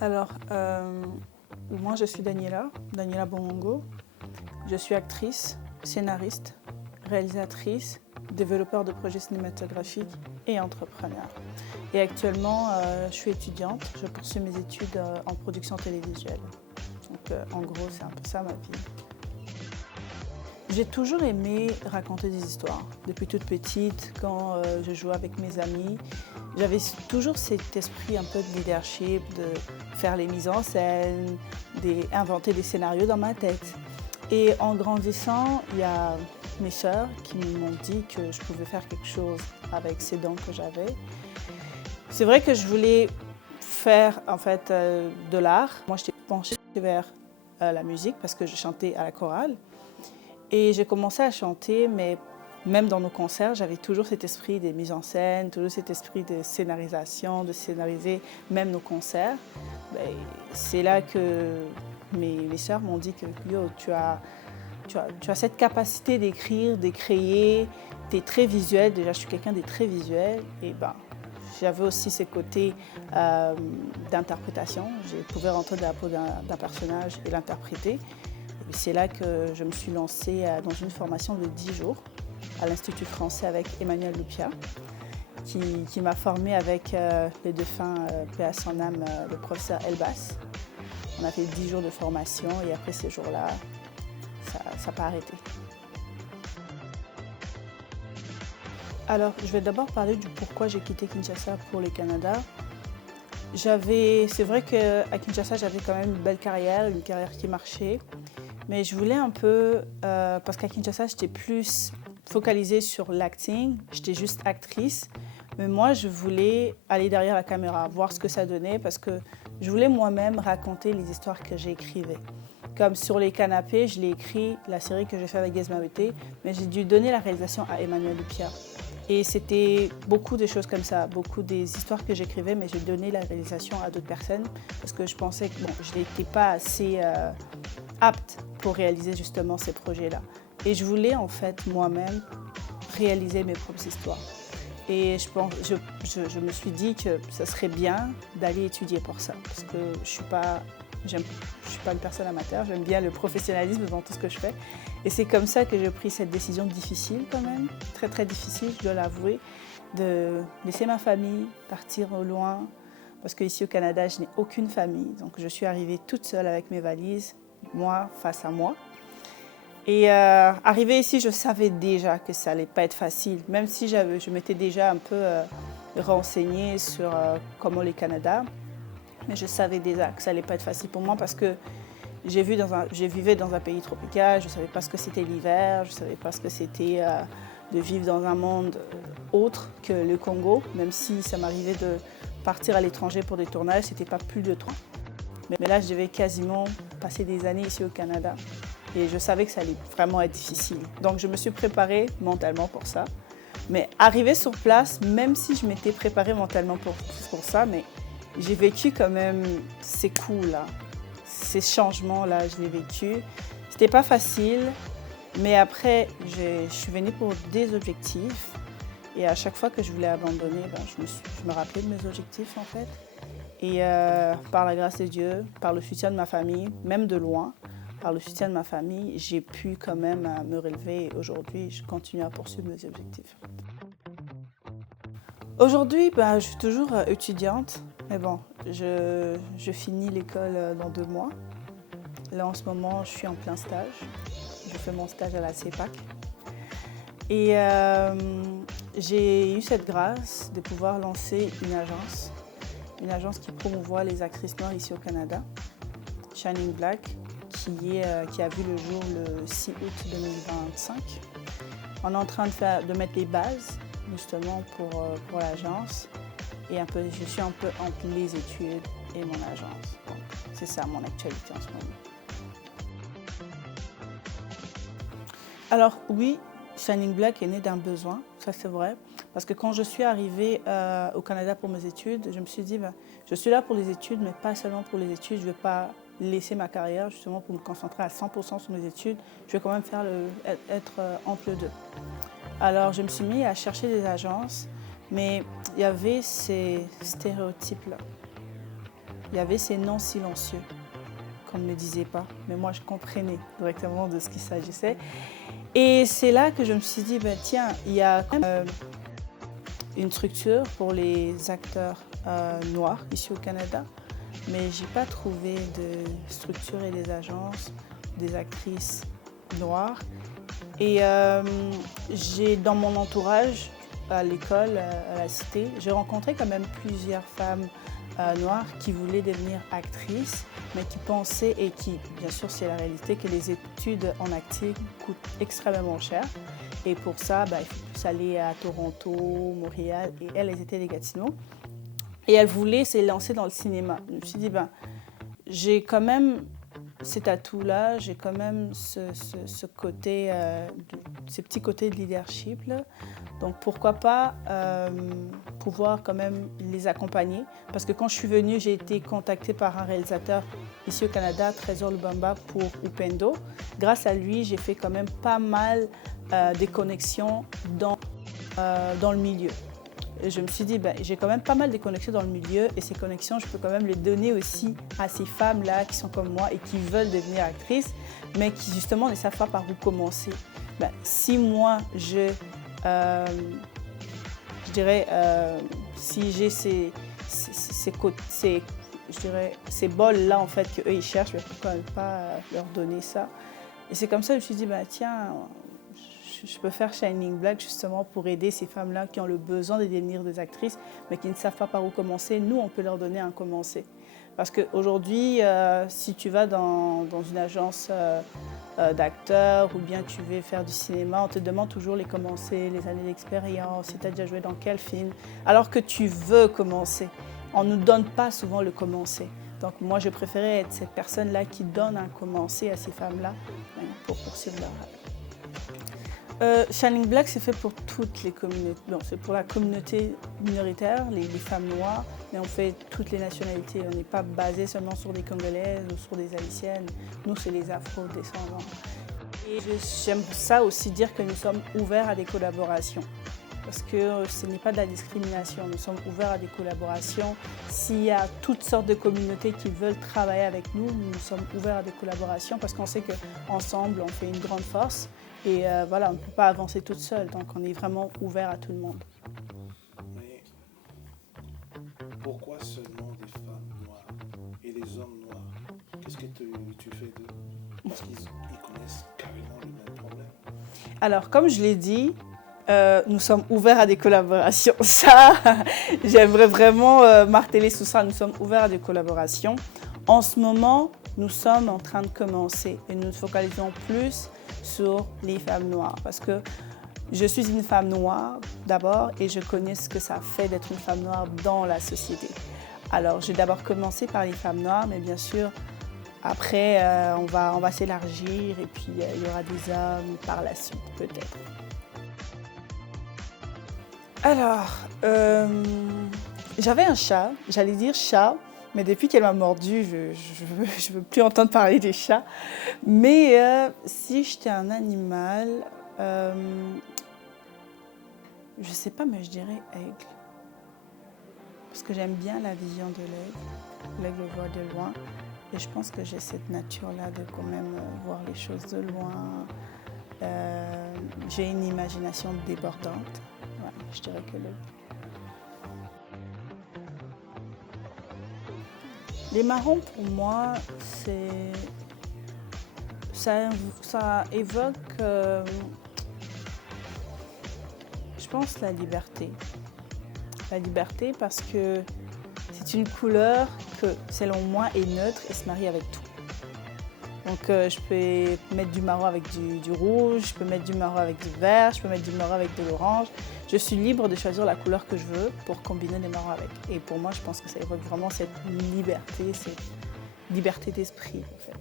Alors, moi je suis Daniela Bongongo. Je suis actrice, scénariste, réalisatrice, développeur de projets cinématographiques et entrepreneur. Et actuellement, je suis étudiante, je poursuis mes études en production télévisuelle. Donc, en gros, c'est un peu ça ma vie. J'ai toujours aimé raconter des histoires. Depuis toute petite, quand je jouais avec mes amis, j'avais toujours cet esprit un peu de leadership, de faire les mises en scène, d'inventer des scénarios dans ma tête. Et en grandissant, il y a mes sœurs qui m'ont dit que je pouvais faire quelque chose avec ces dons que j'avais. C'est vrai que je voulais faire en fait de l'art. Moi, j'étais penchée vers la musique parce que je chantais à la chorale. Et j'ai commencé à chanter, mais même dans nos concerts, j'avais toujours cet esprit des mises en scène, toujours cet esprit de scénarisation, de scénariser même nos concerts. C'est là que mes sœurs m'ont dit que yo, tu as cette capacité d'écrire, de créer, tu es très visuel, déjà je suis quelqu'un de très visuel, et j'avais aussi ce côté d'interprétation, je pouvais rentrer dans la peau d'un personnage et l'interpréter. C'est là que je me suis lancée dans une formation de 10 jours à l'Institut français avec Emmanuel Lupia, qui m'a formée avec les défunts, paix à son âme, le professeur Elbas. On a fait 10 jours de formation et après ces jours-là, ça n'a pas arrêté. Alors, je vais d'abord parler du pourquoi j'ai quitté Kinshasa pour le Canada. C'est vrai qu'à Kinshasa, j'avais quand même une belle carrière, une carrière qui marchait. Mais je voulais un peu, parce qu'à Kinshasa, j'étais plus focalisée sur l'acting, j'étais juste actrice. Mais moi, je voulais aller derrière la caméra, voir ce que ça donnait, parce que je voulais moi-même raconter les histoires que j'écrivais. Comme Sur les canapés, je l'ai écrit, la série que j'ai faite avec Gez Mawete, mais j'ai dû donner la réalisation à Emmanuel Lupia. Et c'était beaucoup de choses comme ça, beaucoup des histoires que j'écrivais, mais j'ai donné la réalisation à d'autres personnes, parce que je pensais que je n'étais pas assez apte pour réaliser justement ces projets-là. Et je voulais en fait moi-même réaliser mes propres histoires. Et je me suis dit que ça serait bien d'aller étudier pour ça, parce que je ne suis pas une personne amateur, j'aime bien le professionnalisme dans tout ce que je fais. Et c'est comme ça que j'ai pris cette décision difficile quand même, très très difficile, je dois l'avouer, de laisser ma famille, partir au loin, parce qu'ici au Canada, je n'ai aucune famille. Donc je suis arrivée toute seule avec mes valises, moi face à moi. Et arrivée ici, je savais déjà que ça n'allait pas être facile, même si je m'étais déjà un peu renseignée sur comment le Canada. Mais je savais déjà que ça n'allait pas être facile pour moi parce que je vivais dans un pays tropical, je ne savais pas ce que c'était l'hiver, je ne savais pas ce que c'était de vivre dans un monde autre que le Congo, même si ça m'arrivait de partir à l'étranger pour des tournages, ce n'était pas plus de 3 ans. Mais là, je devais quasiment passer des années ici au Canada et je savais que ça allait vraiment être difficile. Donc je me suis préparée mentalement pour ça. Mais arrivée sur place, même si je m'étais préparée mentalement pour ça, mais j'ai vécu quand même ces coups-là, ces changements-là, je l'ai vécu. C'était pas facile, mais après, je suis venue pour des objectifs. Et à chaque fois que je voulais abandonner, je me rappelais de mes objectifs en fait. Et par la grâce de Dieu, par le soutien de ma famille, même de loin, par le soutien de ma famille, j'ai pu quand même me relever. Et aujourd'hui, je continue à poursuivre mes objectifs. Aujourd'hui, je suis toujours étudiante, mais bon, je finis l'école dans 2 mois. Là, en ce moment, je suis en plein stage. Je fais mon stage à la CEPAC. Et j'ai eu cette grâce de pouvoir lancer une agence qui promouvoit les actrices noires ici au Canada, Shining Black, qui a vu le jour le 6 août 2025. On est en train de mettre les bases justement pour l'agence et je suis un peu entre les études et mon agence. Donc, c'est ça mon actualité en ce moment. Alors oui, Shining Black est né d'un besoin, ça c'est vrai, parce que quand je suis arrivée au Canada pour mes études, je me suis dit, je suis là pour les études, mais pas seulement pour les études, je ne vais pas laisser ma carrière justement pour me concentrer à 100% sur mes études, je vais quand même être entre les deux. Alors je me suis mis à chercher des agences, mais il y avait ces stéréotypes-là. il y avait ces noms silencieux qu'on ne me disait pas, mais moi je comprenais directement de ce qu'il s'agissait. Et c'est là que je me suis dit, ben, tiens, il y a quand même une structure pour les acteurs noirs ici au Canada, mais je n'ai pas trouvé de structure et des agences, des actrices noires. Et j'ai dans mon entourage, à l'école, à la cité, j'ai rencontré quand même plusieurs femmes noires qui voulaient devenir actrices, mais qui pensaient, et qui, bien sûr, c'est la réalité, que les études en acting coûtent extrêmement cher. Et pour ça, il faut plus aller à Toronto, Montréal, et elles étaient des Gatineau. Et elles voulaient se lancer dans le cinéma. Je me suis dit, j'ai quand même cet atout-là, j'ai quand même ce côté, ce petit côté de leadership là. Donc pourquoi pas pouvoir quand même les accompagner. Parce que quand je suis venue, j'ai été contactée par un réalisateur ici au Canada, Trésor Lubamba, pour Upendo. Grâce à lui, j'ai fait quand même pas mal des connexions dans le milieu. Et je me suis dit, j'ai quand même pas mal de connexions dans le milieu et ces connexions, je peux quand même les donner aussi à ces femmes-là qui sont comme moi et qui veulent devenir actrices, mais qui justement ne savent pas par où commencer. Si moi, si j'ai ces bols-là en fait qu'eux ils cherchent, pourquoi ne pas leur donner ça? Et c'est comme ça que je me suis dit, tiens, je peux faire Shining Black justement pour aider ces femmes-là qui ont le besoin de devenir des actrices, mais qui ne savent pas par où commencer. Nous, on peut leur donner un commencer. Parce qu'aujourd'hui, si tu vas dans une agence d'acteurs ou bien tu veux faire du cinéma, on te demande toujours les commencer, les années d'expérience, si tu as déjà joué dans quel film, alors que tu veux commencer. On ne nous donne pas souvent le commencer. Donc moi, je préférais être cette personne-là qui donne un commencer à ces femmes-là pour poursuivre leur rêve. Shining Black, c'est fait pour toutes les communautés. Bon, c'est pour la communauté minoritaire, les femmes noires, mais on fait toutes les nationalités. On n'est pas basé seulement sur des Congolaises ou sur des Haïtiennes. Nous, c'est les Afro-descendants. Et j'aime ça aussi dire que nous sommes ouverts à des collaborations. Parce que ce n'est pas de la discrimination, nous sommes ouverts à des collaborations. S'il y a toutes sortes de communautés qui veulent travailler avec nous, nous sommes ouverts à des collaborations parce qu'on sait qu'ensemble, on fait une grande force. Et voilà, on ne peut pas avancer toute seule, donc on est vraiment ouvert à tout le monde. Mais pourquoi seulement des femmes noires et les hommes noirs? Qu'est-ce que tu fais d'eux? Parce qu'ils connaissent carrément le même problème. Alors, comme je l'ai dit, nous sommes ouverts à des collaborations. Ça, j'aimerais vraiment marteler sur ça. Nous sommes ouverts à des collaborations. En ce moment, nous sommes en train de commencer et nous nous focalisons plus sur les femmes noires parce que je suis une femme noire d'abord et je connais ce que ça fait d'être une femme noire dans la société. Alors, j'ai d'abord commencé par les femmes noires, mais bien sûr, après, on va s'élargir et puis il y aura des hommes par la suite, peut-être. Alors, j'avais un chat, j'allais dire chat, mais depuis qu'elle m'a mordu, je veux plus entendre parler des chats. Mais si j'étais un animal, je sais pas, mais je dirais aigle. Parce que j'aime bien la vision de l'aigle. L'aigle voit de loin. Et je pense que j'ai cette nature-là de quand même voir les choses de loin. J'ai une imagination débordante. Ouais, je dirais que l'aigle. Les marrons, pour moi, ça évoque, je pense, la liberté. La liberté parce que c'est une couleur que, selon moi, est neutre et se marie avec tout. Donc, je peux mettre du marron avec du rouge, je peux mettre du marron avec du vert, je peux mettre du marron avec de l'orange. Je suis libre de choisir la couleur que je veux pour combiner les marrons avec. Et pour moi, je pense que ça évoque vraiment cette liberté d'esprit, en fait.